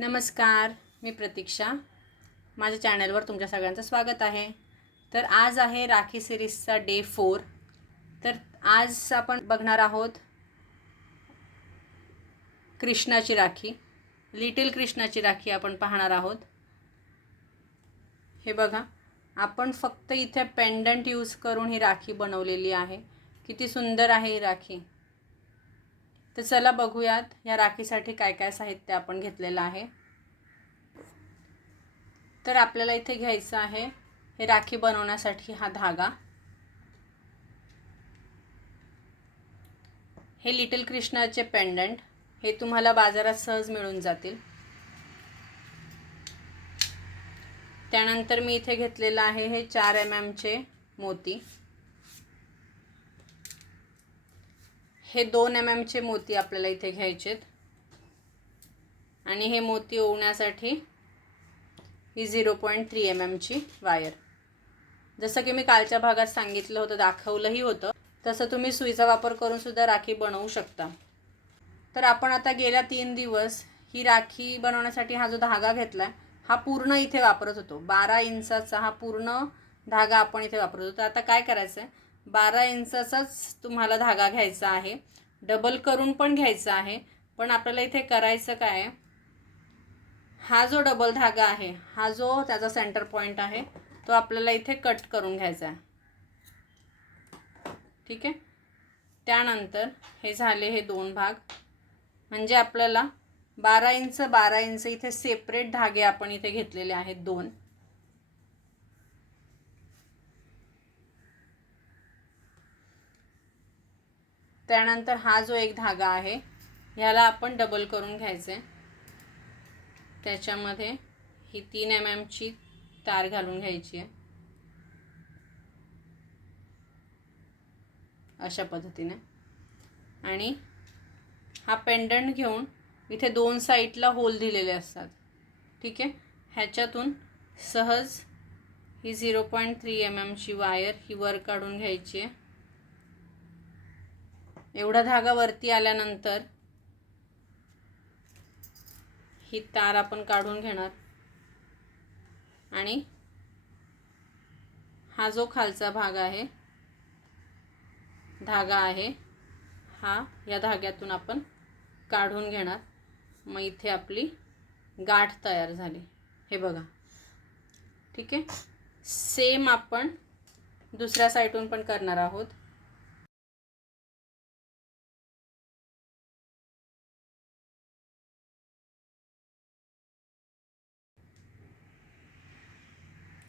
नमस्कार, मी प्रतीक्षा. माझ्या चॅनलवर तुमच्या सगळ्यांचं स्वागत आहे. तर आज आहे राखी सिरीजचा डे 4. तर आज आपण बघणार आहोत कृष्णाची राखी, लिटिल कृष्णाची राखी आपण पाहणार आहोत. हे बघा, आपण फक्त इथे पेंडंट यूज करून ही राखी बनवलेली आहे. किती सुंदर आहे ही राखी. तर चला बघूयात ह्या राखीसाठी काय काय साहित्य आपण घेतलेलं आहे. तर आपल्याला इथे घ्यायचं आहे हे राखी बनवण्यासाठी हा धागा. हे लिटिल कृष्णाचे पेंडंट, हे तुम्हाला बाजारात सहज मिळून जातील. त्यानंतर मी इथे घेतलेलं आहे हे 4 mm चे मोती. हे 2 mm चे मोती आपल्याला इथे घ्यायचेत. आणि हे मोती ओवण्यासाठी ही 0.3 mm ची वायर. जसं की मी कालच्या भागात सांगितलं होतं, दाखवलंही होतं, तसं तुम्ही सुईचा वापर करून सुद्धा राखी बनवू शकता. तर आपण आता गेल्या 3 दिवस ही राखी बनवण्यासाठी हा जो धागा घेतला आहे हा पूर्ण इथे वापरत होतो. 12 इंचाचा हा पूर्ण धागा आपण इथे वापरत होतो. आता काय करायचं आहे, 12 इंचाचाच तुम्हाला धागा घ्यायचा आहे. डबल करून पण घ्यायचा आहे. पण आपल्याला इथे करायचं काय आहे, हा जो डबल धागा आहे, हा जो त्याचा सेंटर पॉईंट आहे तो आपल्याला इथे कट करून घ्यायचा आहे. ठीक आहे. त्यानंतर हे झाले हे 2 भाग. म्हणजे आपल्याला 12 इंच इथे सेपरेट धागे आपण इथे घेतलेले आहेत 2. त्यानंतर हा जो एक धागा आहे ह्याला आपण डबल करून घ्यायचे. त्याच्यामध्ये ही 3 mm ची तार घालून घ्यायची आहे अशा पद्धतीने. आणि हा पेंडंट घेऊन इथे 2 साईडला होल दिलेले असतात. ठीक आहे. ह्याच्यातून सहज ही 0.3 mm ची वायर ही वर काढून घ्यायची आहे. एवढा धागा वरती आल्यानंतर ही तार आपण काढून घेणार आणि हा जो खालचा भाग आहे, धागा आहे, हा या धाग्यातून आपण काढून घेणार. मग इथे आपली गाठ तयार झाली. हे बघा. ठीक आहे. सेम आपण दुसऱ्या साईडून पण करणार आहोत.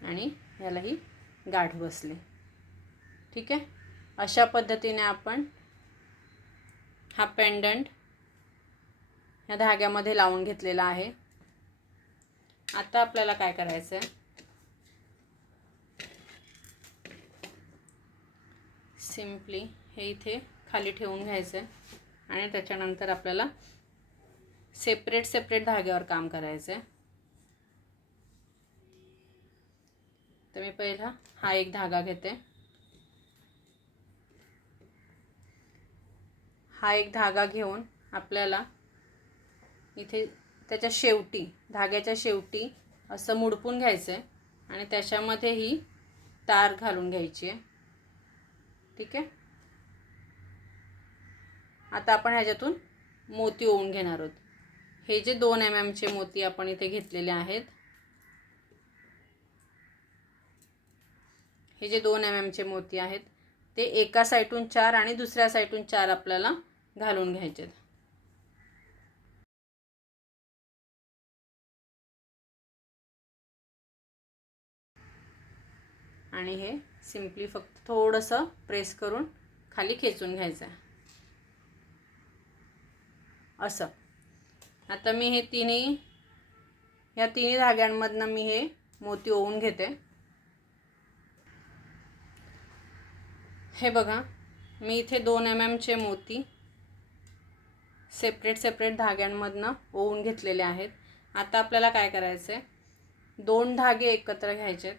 आणि यालाही गाठ बसली. ठीक आहे. अशा पद्धतीने आपण हा पेंडंट या धाग्यामध्ये लावून घेतलेला आहे. आता आपल्याला काय करायचं आहे, सिम्पली हे इथे खाली ठेवून घ्यायचं आहे आणि त्याच्यानंतर आपल्याला सेपरेट धाग्यावर काम करायचं आहे. तर मी पहिला हा एक धागा घेते. हा एक धागा घेऊन आपल्याला इथे त्याच्या शेवटी, धाग्याच्या शेवटी असं मुडपून घ्यायचं आहे आणि त्याच्यामध्ये ही तार घालून घ्यायची आहे. ठीक आहे. आता आपण ह्याच्यातून मोती ओवून घेणार आहोत. हे जे 2 mm चे मोती आपण इथे घेतलेले आहेत, हे जे 2 mm चे मोती आहेत ते एका साईडून 4 आणि दुसऱ्या साईडून 4 आपल्याला घालून घ्यायचे. आणि हे सिम्पली फक्त थोडंसं प्रेस करून खाली खेचून घ्यायचं आहे असं. आता मी हे ह्या तिन्ही धाग्यांमधनं मी हे मोती ओवून घेते. हे बघा, मी इथे 2 mm चे मोती सेपरेट धाग्यांमधनं ओवून घेतलेले आहेत. आता आपल्याला काय करायचं आहे, 2 धागे एकत्र घ्यायचे.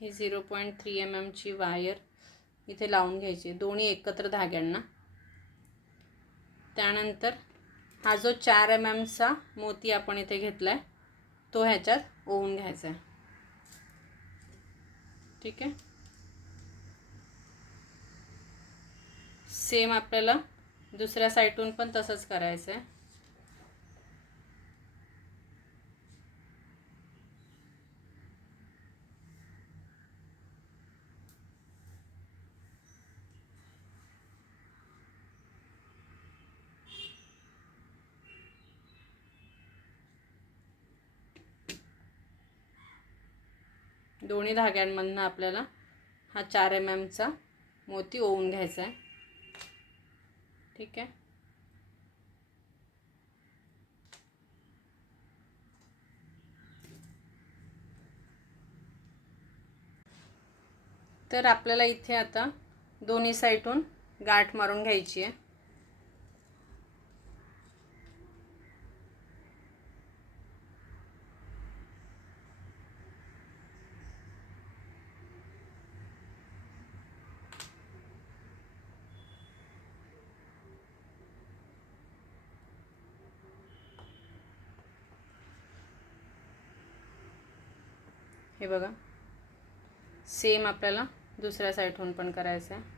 ही 0.3 mm ची वायर इथे लावून घ्यायची दोन्ही एकत्र धाग्यांना. त्यानंतर हा जो 4 mm चा मोती आपण इथे घेतलाय तो ह्याच्यात ओवून घ्यायचा आहे. ठीक आहे. सेम आपल्याला दुसऱ्या साईडून पण तसंच करायचं आहे. दोन्ही धाग्यांमधनं आपल्याला हा 4 mm चा मोती ओवून घ्यायचा आहे. ठीक आहे. तर आपल्याला इथे आता दोन्ही साईडून गाठ मारून घ्यायची आहे. हे बघा, सेम आपल्याला दुसऱ्या साईडहून पण करायचं आहे.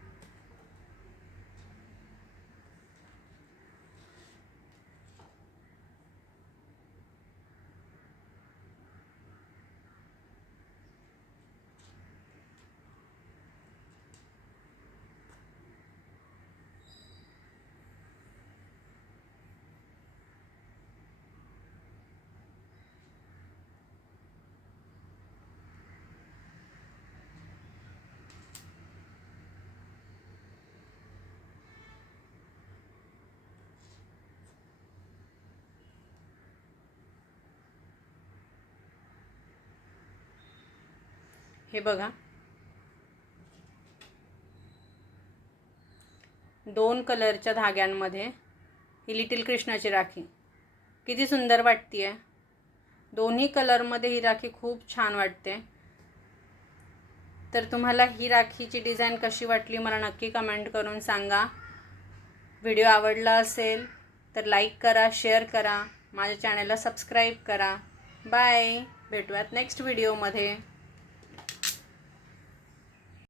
हे बघा, 2 कलरच्या धाग्यांमध्ये ही लिटिल कृष्णाची राखी किती सुंदर वाटते. दोन्ही कलरमध्ये ही राखी खूप छान वाटते. तर तुम्हाला ही राखीची डिझाईन कशी वाटली मला नक्की कमेंट करून सांगा. व्हिडिओ आवडला असेल तर लाईक करा, शेअर करा, माझ्या चॅनलला सबस्क्राईब करा. बाय. भेटूयात नेक्स्ट व्हिडिओमध्ये.